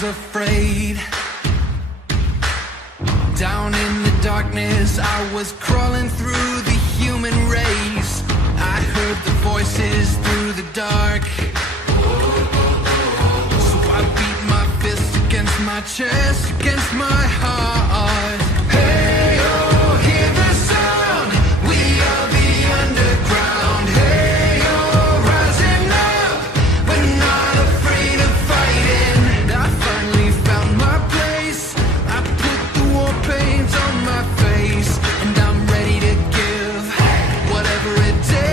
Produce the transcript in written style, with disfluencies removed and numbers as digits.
was afraid. Down in the darkness, I was crawling through the human race. I heard the voices through the dark. So I beat my fist against my chest, against my heart. Hey, oh, hear the sound. We are the underground. Hey, oh, rising up. We're not afraid of fighting. I finally found my place. I put the war paint on my face, and I'm ready to give whatever it takes.